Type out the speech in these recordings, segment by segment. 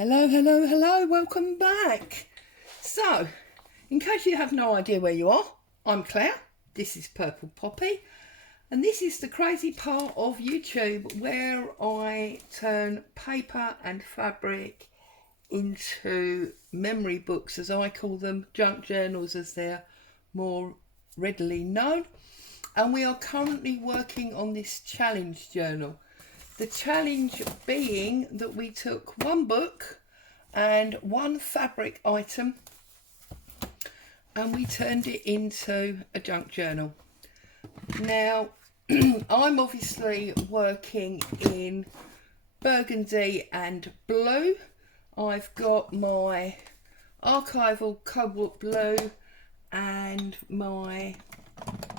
Hello, hello, hello, welcome back. So, in case you have no idea where you are, I'm Claire, this is Purple Poppy, and this is the crazy part of YouTube where I turn paper and fabric into memory books, as I call them, junk journals as they're more readily known. And we are currently working on this challenge journal. The challenge being that we took one book and one fabric item and we turned it into a junk journal. Now, I'm obviously working in burgundy and blue. I've got my archival cobalt blue and my,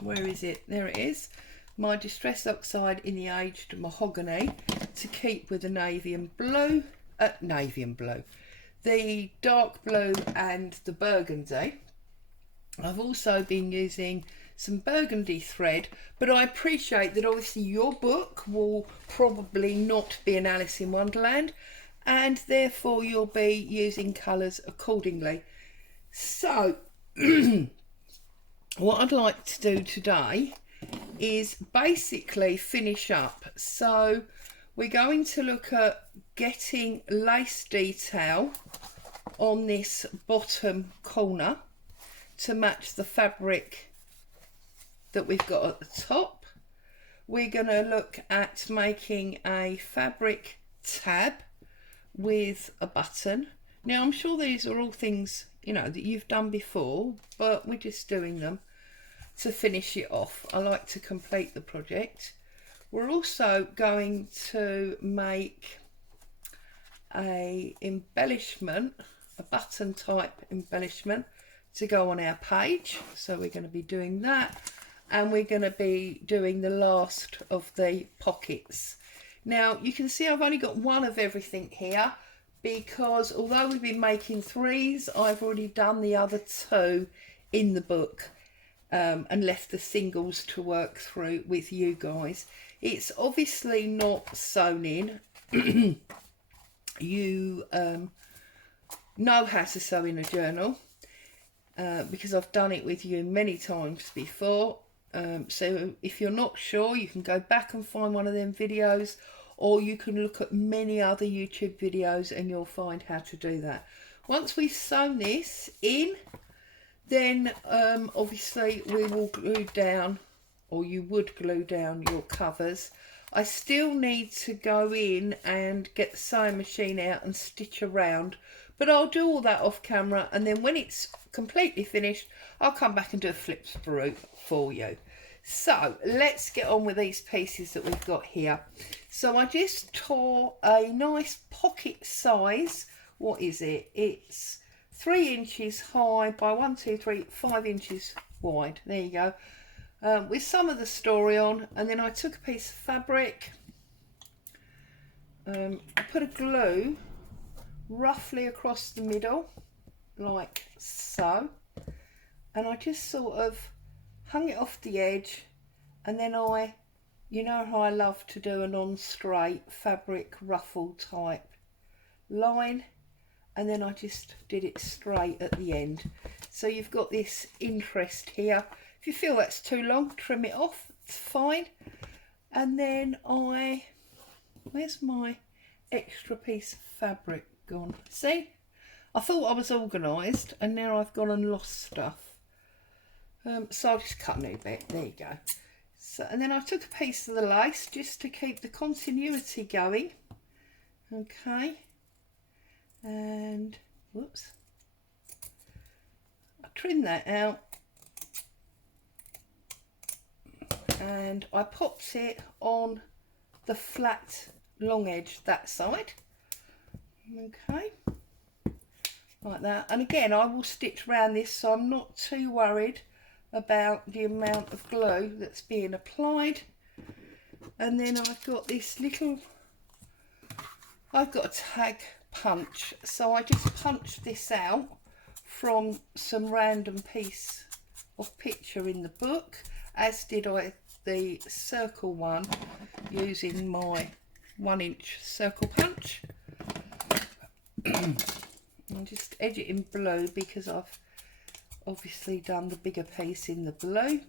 where is it? There it is. My distress oxide in the aged mahogany to keep with the navy and blue, the dark blue and the burgundy. I've also been using some burgundy thread, but I appreciate that obviously your book will probably not be an Alice in Wonderland, and therefore you'll be using colours accordingly. So what I'd like to do today is basically finish up. So we're going to look at getting lace detail on this bottom corner to match the fabric that we've got at the top. We're going to look at making a fabric tab with a button. Now I'm sure these are all things, you know, that you've done before, but we're just doing them to finish it off. I like to complete the project. We're also going to make a embellishment, a button type embellishment to go on our page. So we're going to be doing that, and we're going to be doing the last of the pockets. Now you can see I've only got one of everything here, because although we've been making threes, I've already done the other two in the book. And left the singles to work through with you guys. It's obviously not sewn in. You know how to sew in a journal because I've done it with you many times before. So if you're not sure, you can go back and find one of them videos, or you can look at many other YouTube videos and you'll find how to do that. Once we've sewn this in, then obviously we will glue down, or you would glue down your covers. I still need to go in and get the sewing machine out and stitch around, but I'll do all that off camera, and then when it's completely finished I'll come back and do a flip through for you. So let's get on with these pieces that we've got here. So I just tore a nice pocket size, what is it, it's 3 inches high by 5 inches wide. There you go. With some of the story on, and then I took a piece of fabric. I put a glue roughly across the middle, like so, and I just sort of hung it off the edge, and then you know how I love to do a non-straight fabric ruffle type line, and then I just did it straight at the end. So you've got this interest here. If you feel that's too long, trim it off, it's fine. And then where's my extra piece of fabric gone? See, I thought I was organised and now I've gone and lost stuff. So I'll just cut a new bit, there you go. So, and then I took a piece of the lace just to keep the continuity going. Okay. And whoops, I trimmed that out and I popped it on the flat long edge that side. Okay, like that. And again, I will stitch around this, so I'm not too worried about the amount of glue that's being applied. And then I've got this little, I've got a tag punch, so I just punched this out from some random piece of picture in the book, as did I the circle one using my 1 inch circle punch. And just edge it in blue because I've obviously done the bigger piece in the blue.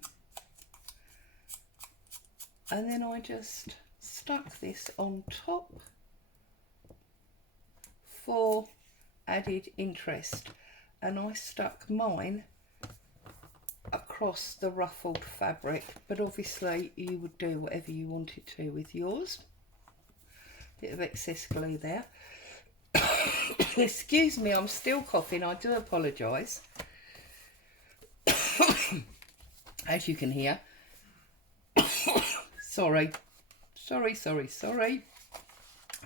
And then I just stuck this on top for added interest, and I stuck mine across the ruffled fabric, but obviously you would do whatever you wanted to with yours. Bit of excess glue there. Excuse me, I'm still coughing, I do apologise. As you can hear. Sorry.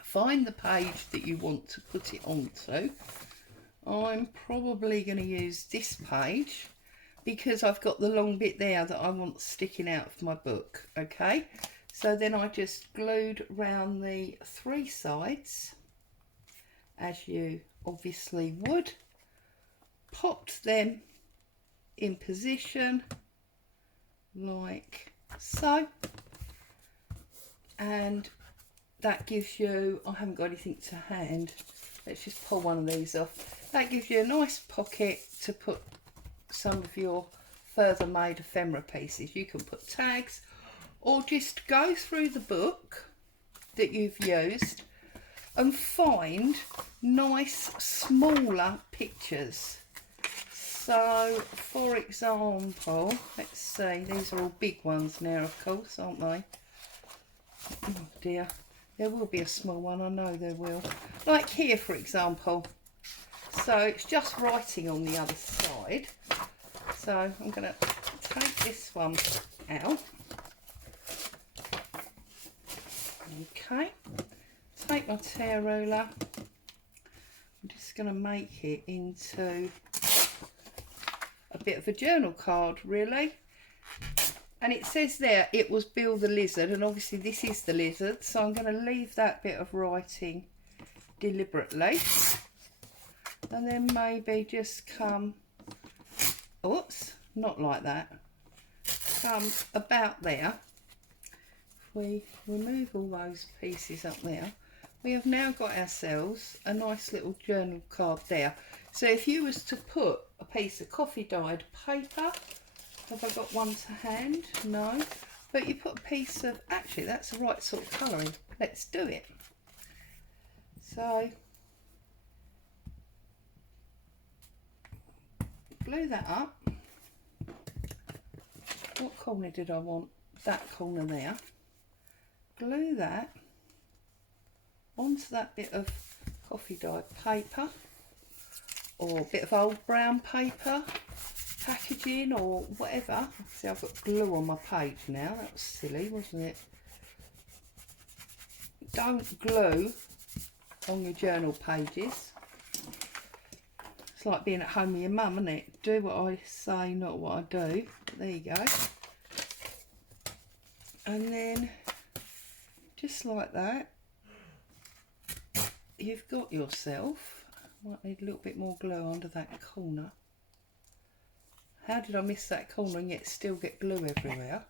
Find the page that you want to put it onto. I'm probably going to use this page because I've got the long bit there that I want sticking out of my book. Okay, so then I just glued round the 3 sides, as you obviously would, popped them in position like so, and that gives you, I haven't got anything to hand, let's just pull one of these off. That gives you a nice pocket to put some of your further made ephemera pieces. You can put tags or just go through the book that you've used and find nice smaller pictures. So for example, let's see, these are all big ones now of course, aren't they? Oh dear. There will be a small one, I know there will. Like here, for example. So it's just writing on the other side. So I'm going to take this one out. Okay. Take my tear ruler. I'm just going to make it into a bit of a journal card, really. And it says there it was Bill the Lizard, and obviously this is the lizard, so I'm going to leave that bit of writing deliberately, and then maybe just come, oops, not like that, come about there. If we remove all those pieces up there, we have now got ourselves a nice little journal card there. So if you was to put a piece of coffee dyed paper, have I got one to hand? No. But you put a piece of, actually that's the right sort of colouring. Let's do it. So, glue that up. What corner did I want? That corner there. Glue that onto that bit of coffee dyed paper or a bit of old brown paper, packaging or whatever. See, I've got glue on my page now. That was silly, wasn't it? Don't glue on your journal pages. It's like being at home with your mum, isn't it? Do what I say, not what I do. There you go. And then just like that, you've got yourself, might need a little bit more glue under that corner. How did I miss that corner and yet still get glue everywhere?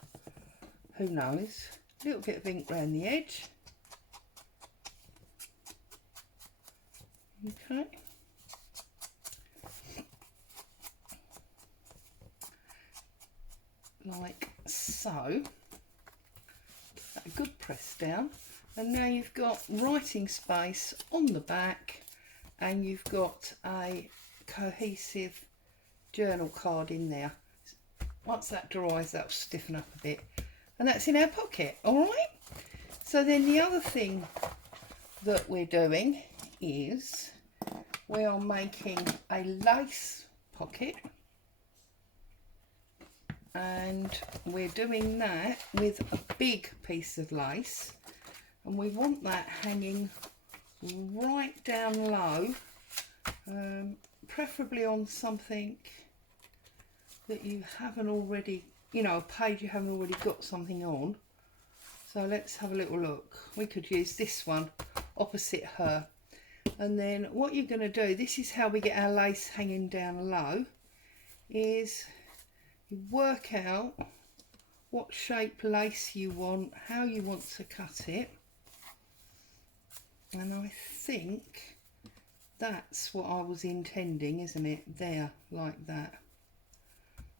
Who knows? A little bit of ink around the edge. Okay. Like so. A good press down. And now you've got writing space on the back, and you've got a cohesive journal card in there. Once that dries, that'll stiffen up a bit, and that's in our pocket. All right, so then the other thing that we're doing is we are making a lace pocket, and we're doing that with a big piece of lace, and we want that hanging right down low, preferably on something that you haven't already, you know, a page you haven't already got something on. So let's have a little look. We could use this one opposite her. And then what you're going to do, this is how we get our lace hanging down low, is you work out what shape lace you want, how you want to cut it. And I think that's what I was intending, isn't it? There, like that.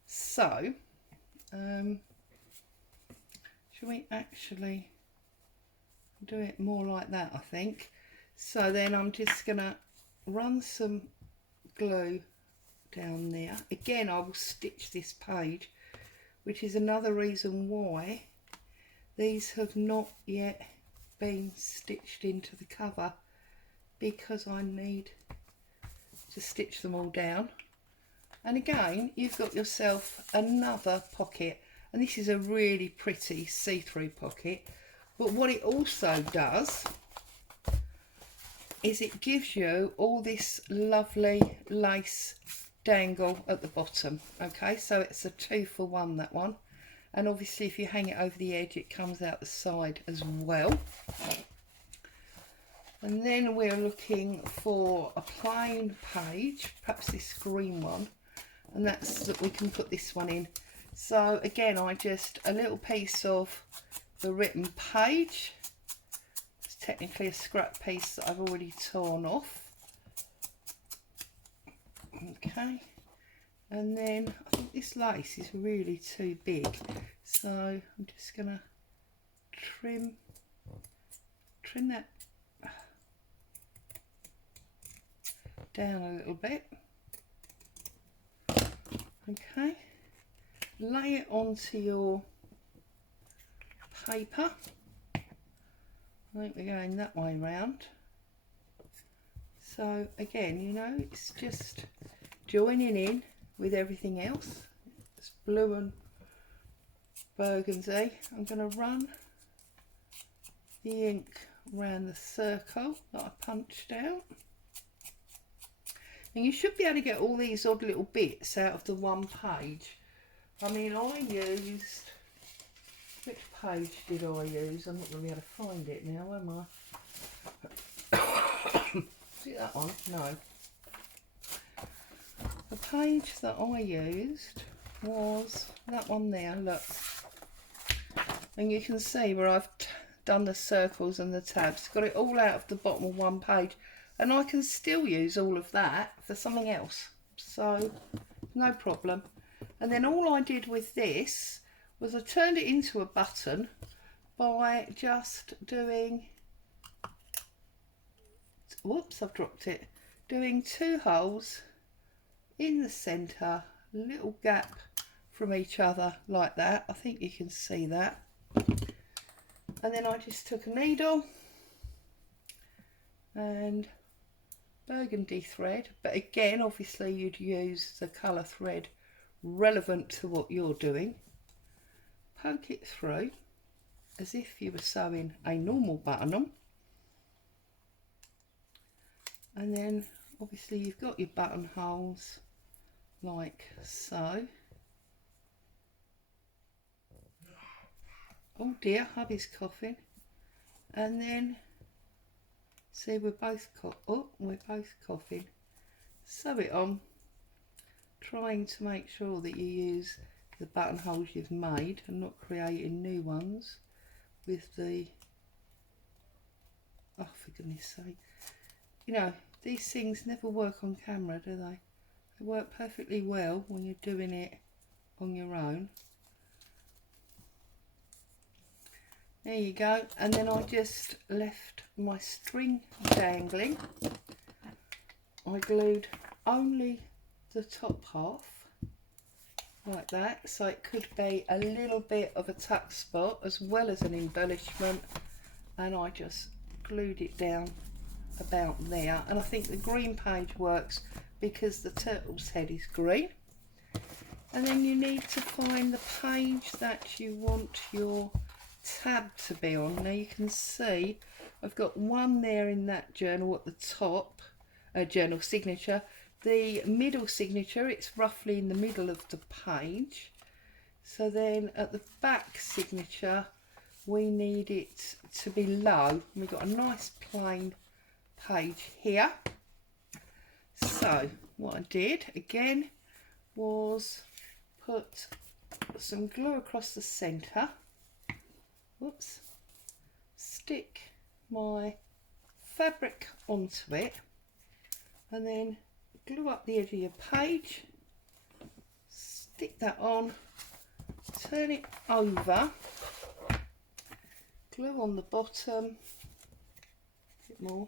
So, should we actually do it more like that, I think? So then I'm just gonna run some glue down there. Again, I will stitch this page, which is another reason why these have not yet been stitched into the cover, because I need to stitch them all down. And again, you've got yourself another pocket, and this is a really pretty see-through pocket. But what it also does is it gives you all this lovely lace dangle at the bottom. Okay, so it's a 2 for 1, that one. And obviously if you hang it over the edge, it comes out the side as well. And then we're looking for a plain page, perhaps this green one, and that's that we can put this one in. So again, I just a little piece of the written page. It's technically a scrap piece that I've already torn off. Okay, and then I think this lace is really too big, so I'm just gonna trim that down a little bit. Okay, lay it onto your paper. I think we're going that way round. So again, you know, it's just joining in with everything else. It's blue and burgundy. I'm going to run the ink around the circle that I punched out. And you should be able to get all these odd little bits out of the one page. I mean, I used, which page did I use? I'm not going to be able to find it now, am I? Is it that one? No. The page that I used was that one there, look. And you can see where I've done the circles and the tabs. Got it all out of the bottom of one page. And I can still use all of that for something else. So, no problem. And then all I did with this was I turned it into a button by just doing, whoops, I've dropped it, doing 2 holes in the centre, little gap from each other like that. I think you can see that. And then I just took a needle and burgundy thread, but again obviously you'd use the colour thread relevant to what you're doing. Poke it through as if you were sewing a normal button on, and then obviously you've got your buttonholes like so. Oh dear, hubby's coughing. And then see, we're both coughing. Sew it on, trying to make sure that you use the buttonholes you've made and not creating new ones with the, oh for goodness sake, you know, these things never work on camera, do they? They work perfectly well when you're doing it on your own. There you go, and then I just left my string dangling. I glued only the top half like that, so it could be a little bit of a tuck spot as well as an embellishment, and I just glued it down about there. And I think the green page works because the turtle's head is green. And then you need to find the page that you want your tab to be on. Now you can see I've got one there in that journal at the top, journal signature. The middle signature, it's roughly in the middle of the page. So then at the back signature we need it to be low. We've got a nice plain page here. So what I did again was put some glue across the centre. Whoops, stick my fabric onto it, and then glue up the edge of your page, stick that on, turn it over, glue on the bottom, a bit more,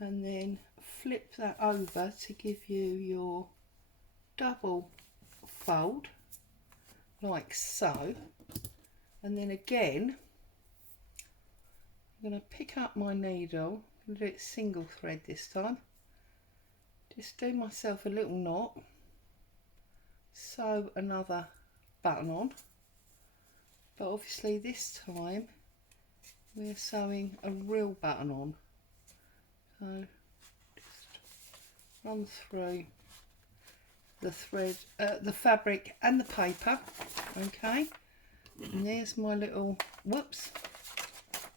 and then flip that over to give you your double fold like so. And then again I'm going to pick up my needle, I'm going to do it single thread this time, just do myself a little knot, sew another button on, but obviously this time we're sewing a real button on. So just run through the thread, the fabric and the paper, okay, and there's my little, whoops,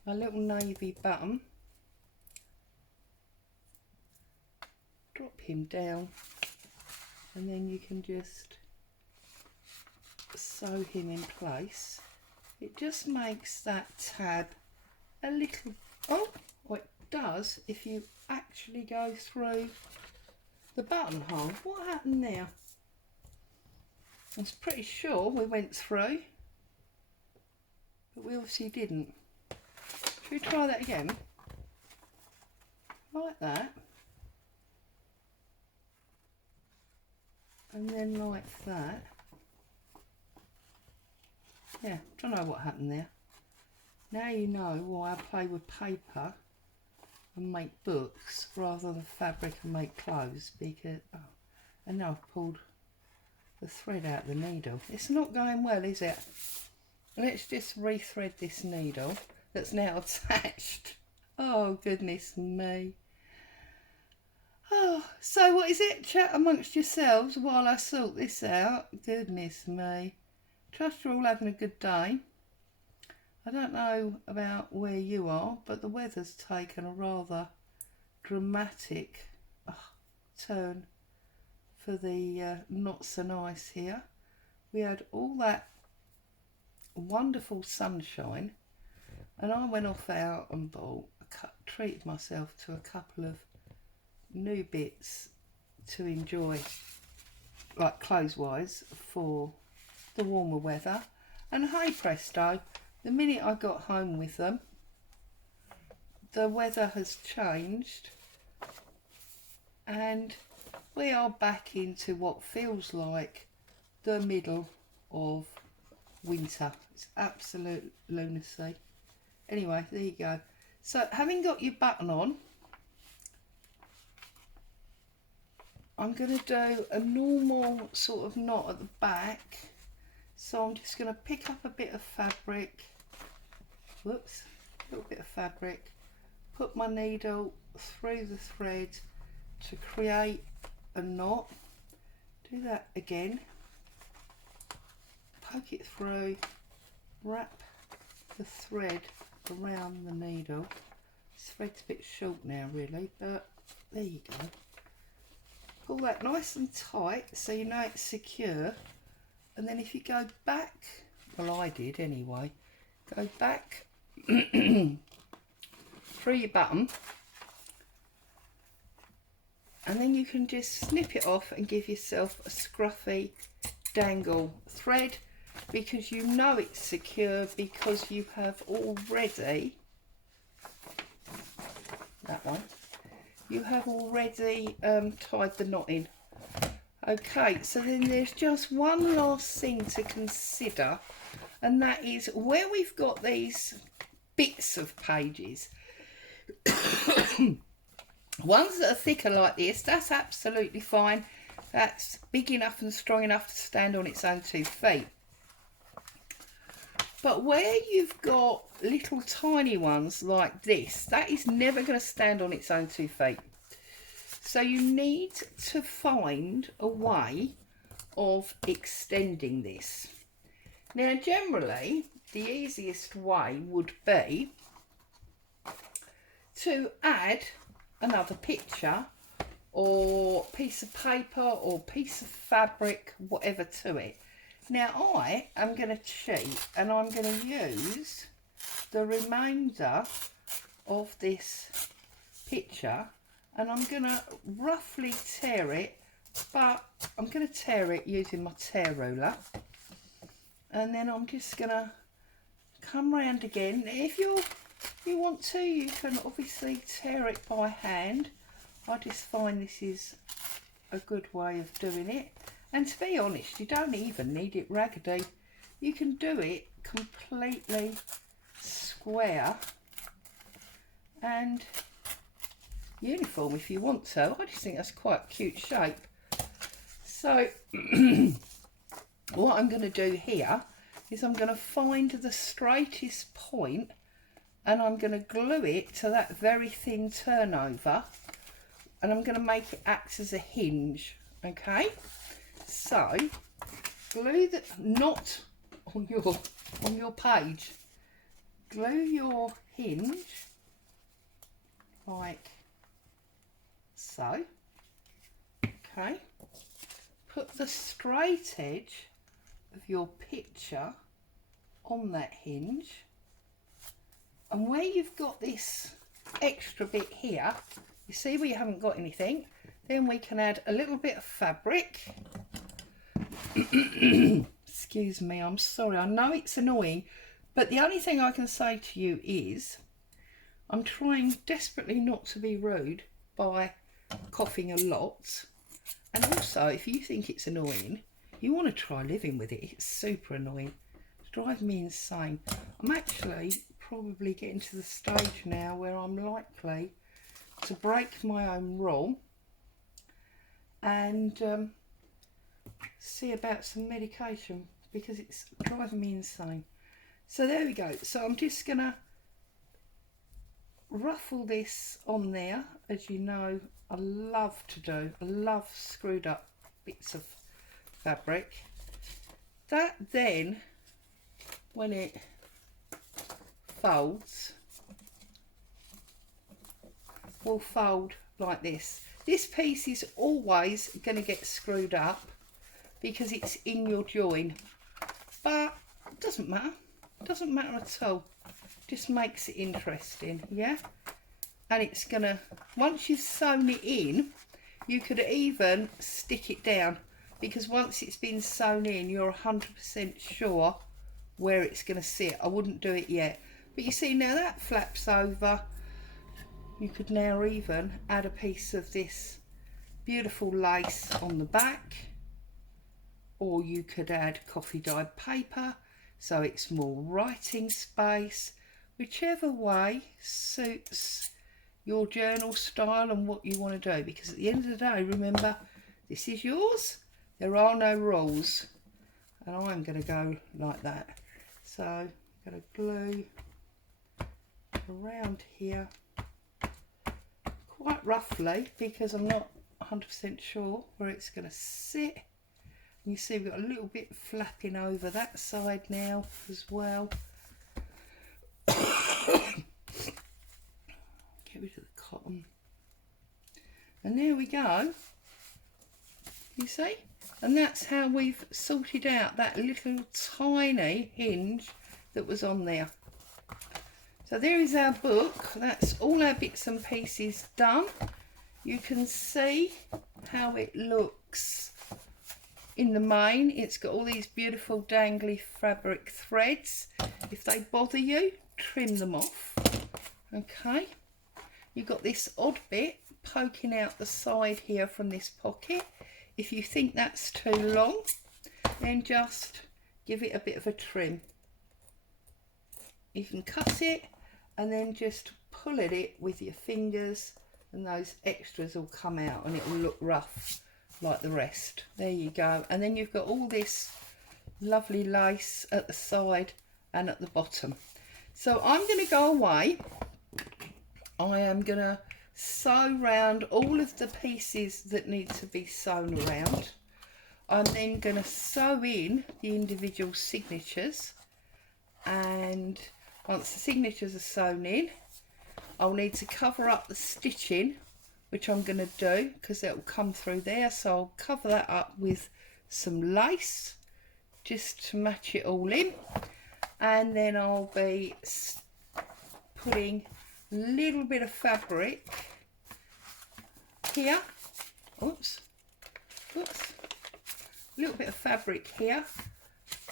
my little navy button. Drop him down and then you can just sew him in place. It just makes that tab a little, oh, it does if you actually go through the buttonhole. What happened there? I was pretty sure we went through, but we obviously didn't. Should we try that again? Like that. And then like that. Yeah, don't know what happened there. Now you know why I play with paper and make books rather than fabric and make clothes, because, oh, and now I've pulled the thread out of the needle. It's not going well, is it? Let's just rethread this needle that's now attached. Oh, goodness me. Oh, so what is it? Chat amongst yourselves while I sort this out. Goodness me. Trust you're all having a good day. I don't know about where you are, but the weather's taken a rather dramatic turn for the not so nice here. We had all that wonderful sunshine and I went off out and treated myself to a couple of new bits to enjoy, like clothes wise, for the warmer weather, and hey presto, the minute I got home with them, the weather has changed and we are back into what feels like the middle of winter. It's absolute lunacy. Anyway, there you go. So having got your button on, I'm going to do a normal sort of knot at the back. So I'm just going to pick up a bit of fabric, whoops, a little bit of fabric, put my needle through the thread to create a knot, do that again, poke it through, wrap the thread around the needle. This thread's a bit short now really, but there you go. Pull that nice and tight so you know it's secure. And then if you go back, well I did anyway, go back through your button and then you can just snip it off and give yourself a scruffy dangle thread, because you know it's secure because you have already, that one, you have already tied the knot in. Okay, so then there's just one last thing to consider, and that is where we've got these bits of pages, ones that are thicker like this, that's absolutely fine. That's big enough and strong enough to stand on its own 2 feet. But where you've got little tiny ones like this, that is never going to stand on its own 2 feet. So you need to find a way of extending this. Now generally the easiest way would be to add another picture or piece of paper or piece of fabric, whatever, to it. Now I am going to cheat and I'm going to use the remainder of this picture, and I'm going to roughly tear it, but I'm going to tear it using my tear ruler. And then I'm just going to come round again. If you want to, you can obviously tear it by hand. I just find this is a good way of doing it. And to be honest, you don't even need it raggedy. You can do it completely square and uniform if you want to. I just think that's quite a cute shape. So what I'm going to do here is I'm going to find the straightest point and I'm going to glue it to that very thin turnover, and I'm going to make it act as a hinge. Okay, so glue the knot on your page, glue your hinge like so. Okay, put the straight edge of your picture on that hinge, and where you've got this extra bit here, you see where you haven't got anything, then we can add a little bit of fabric. Excuse me, I'm sorry, I know it's annoying, but the only thing I can say to you is I'm trying desperately not to be rude by coughing a lot. And also, if you think it's annoying, you want to try living with it. It's super annoying. It's driving me insane. I'm actually probably getting to the stage now where I'm likely to break my own rule and see about some medication, because it's driving me insane. So there we go. So I'm just going to ruffle this on there, as you know I love to do. I love screwed up bits of fabric. That then, when it folds, will fold like this. This piece is always going to get screwed up because it's in your join, but it doesn't matter. It doesn't matter at all. Just makes it interesting, yeah? And it's gonna, once you've sewn it in, you could even stick it down, because once it's been sewn in, you're 100% sure where it's gonna sit. I wouldn't do it yet. But you see now that flaps over. You could now even add a piece of this beautiful lace on the back, or you could add coffee dyed paper so it's more writing space, whichever way suits your journal style and what you want to do, because at the end of the day, remember, this is yours, there are no rules, and I'm going to go like that. So I'm going to glue around here quite roughly, because I'm not 100% sure where it's going to sit. And you see we've got a little bit flapping over that side now as well. Get rid of the cotton, and there we go. You see, and that's how we've sorted out that little tiny hinge that was on there. So there is our book. That's all our bits and pieces done. You can see how it looks in the main. It's got all these beautiful dangly fabric threads. If they bother you, trim them off. Okay, you've got this odd bit poking out the side here from this pocket. If you think that's too long, then just give it a bit of a trim. You can cut it and then just pull at it with your fingers, and those extras will come out and it will look rough like the rest. There you go. And then you've got all this lovely lace at the side and at the bottom. So I'm going to go away. I am going to sew round all of the pieces that need to be sewn around. I'm then going to sew in the individual signatures, and once the signatures are sewn in, I'll need to cover up the stitching, which I'm going to do because it will come through there. So I'll cover that up with some lace just to match it all in, and then I'll be putting a little bit of fabric here. Oops. Oops. A little bit of fabric here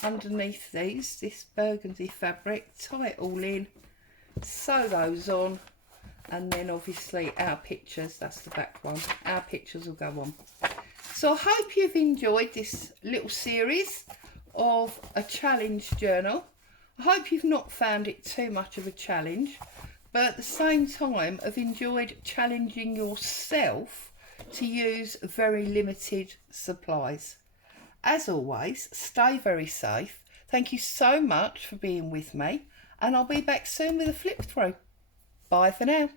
underneath these, this burgundy fabric. Tie it all in, sew those on, and then obviously our pictures, that's the back one, our pictures will go on. So I hope you've enjoyed this little series of a challenge journal. I hope you've not found it too much of a challenge, but at the same time have enjoyed challenging yourself to use very limited supplies. As always, stay very safe. Thank you so much for being with me, and I'll be back soon with a flip through. Bye for now.